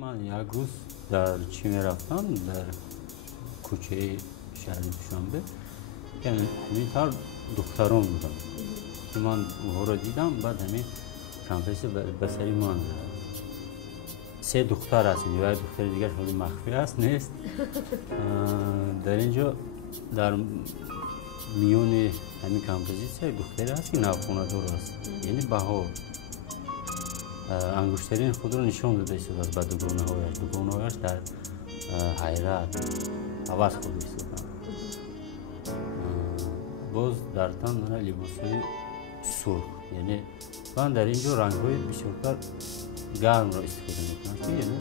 من یک روز در چی میرفتم در کوچه شهر دوشنبه که همینطور دختران بودم که من او را دیدم. بعد همین کمپیس بسری من سه دختر هستید و دختر دیگر خیلی مخفی است نیست. در اینجا در میون همین کمپوزیسیون دختری هست که نوخوندار است، یعنی بهار انگشترین خود رو نشان داده است به دوگانه‌هایش در حیرت عوض خود ایستادم. باز در تن من لباس‌های سرخ، یعنی من در اینجا رنگ‌های بسیار گرم را استفاده می‌کنم که یعنی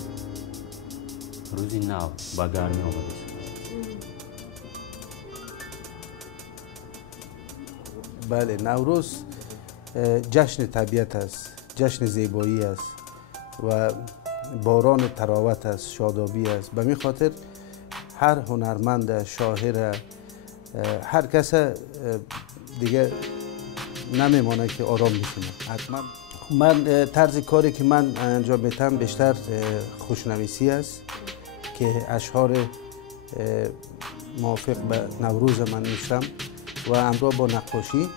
روزی نو با گرمی آماده شده. بله، نوروز جشن طبیعت است، جشن زیبایی است و باران تراوت است، شادابی است. به می خاطر هر هنرمند، شاعر، هر کس دیگه نمیمانه که آرام میشونه. حتما من طرز کاری که من انجام میدم بیشتر خوشنویسی است که اشعار موافق به نوروز من نوشتم و همراه با نقاشی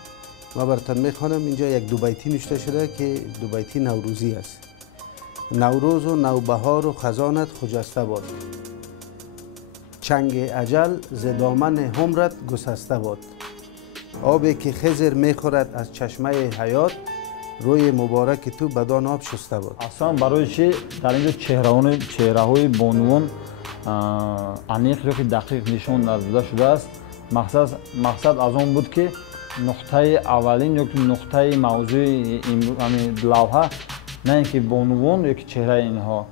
و براتون میخوانم. اینجا یک دو بیتی نوشته شده که دو بیتی نوروزی است. نوروز و نوبهار و خزانت خجسته باد، چنگ اجل ز دامن عمرت گسسته باد، آبی که خضر میخورد از چشمه حیات، روی مبارک تو بدان آب شسته باد. اصلا برای چی در اینجا چهره های بانوان عمیق یا که دقیق نشان داده شده است. مقصد از آن بود که نقطه اولین یا که نقطه موضوع این لوحه نه اینکه بانوان یا که چهره اینها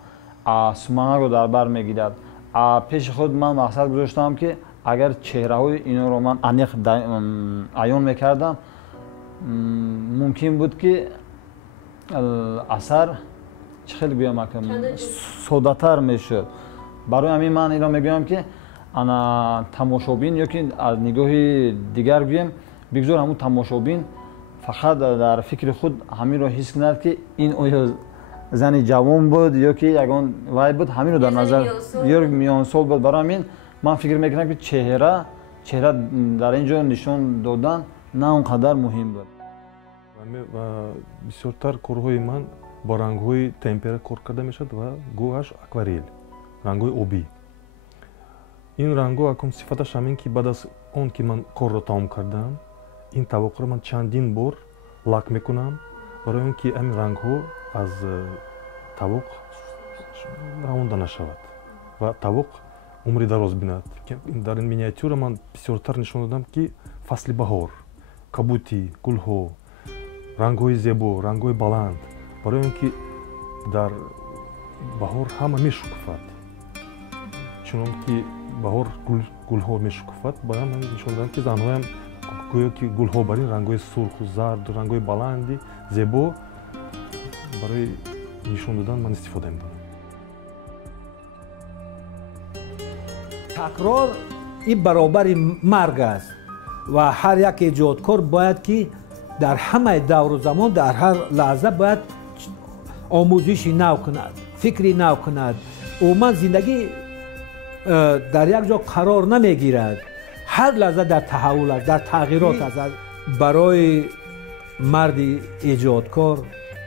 سمنگ رو در بر میگیرد. پیش خود من مقصد گذاشتم که اگر چهره های اینا رو من عمیق عیان میکردم ممکن بود که اثر خیلی بیام ساده تر میشد. برای همین من اینا میگم که انا تماشابین یا که از نگاه دیگر بگیم بگذار همون تماشابین فقط در فکر خود همین را حس کند که این آیا زن جوان بود یا که یگان وای بود، همین رو در نظر یا میان سال بود. برای همین من فکر میکنم که چهره در اینجا نشان دادن نه اونقدر مهم بود. و بسیارتر کارهای من با رنگ‌های تمپره کار کرده میشد و گوهش اکوارل، رنگ‌های آبی. این رنگ‌ها اکم صفتش همین که بعد از اون که من کار را تمام کردم این طبق را من چندین بار لک میکنم برای اینکه این رنگ‌ها از طبق رونده نشود و طبق عمری دراز بیند. در این مینیاتюра من بسیارتر نشان دادم که فصل بهار، کبوتی، گل‌ها، رنگ‌های زیبا، رنگ‌های بلند، برای اینکه در بهار همه میشکفد. چون که بهار گل‌ها میشکفد، برای من نشان دادم که زن‌ها هم گویا که گل‌ها بر این رنگ‌های سرخ و زرد، رنگ‌های بلند زیبا برای نشان دادن من استفاده می‌کنم. تکرار این برابر مرگ است و هر یک ایجادکار باید که در همه دور و زمان در هر لحظه باید آموزشی نو کند، فکری نو کند. عموما زندگی در یک جا قرار نمیگیرد، هر لحظه در تحول است، در تغییرات است. برای مرد ایجادکار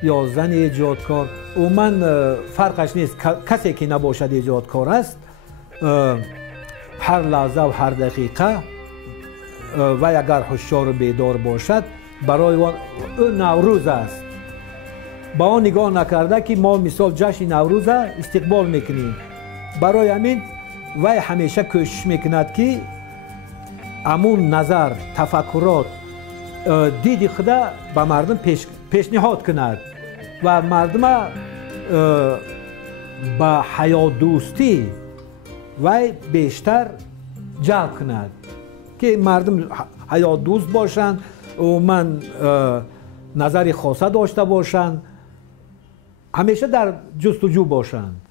یا زن ایجادکار عموما فرقش نیست. کسی که نباشد ایجادکار است هر لحظه و هر دقیقه و اگر هوشیار و بیدار باشد برای او نوروز است. با آن نگاه نکرده که ما مثال جشن نوروز استقبال میکنیم. برای همین وی همیشه کوشش میکند که امون نظر، تفکرات، دید خود به مردم پیشنهاد کند و مردم به حیات دوستی وی بیشتر جلب کند که مردم حیات دوست باشند و من نظری خاصه داشته باشند، همیشه در جستجو باشند.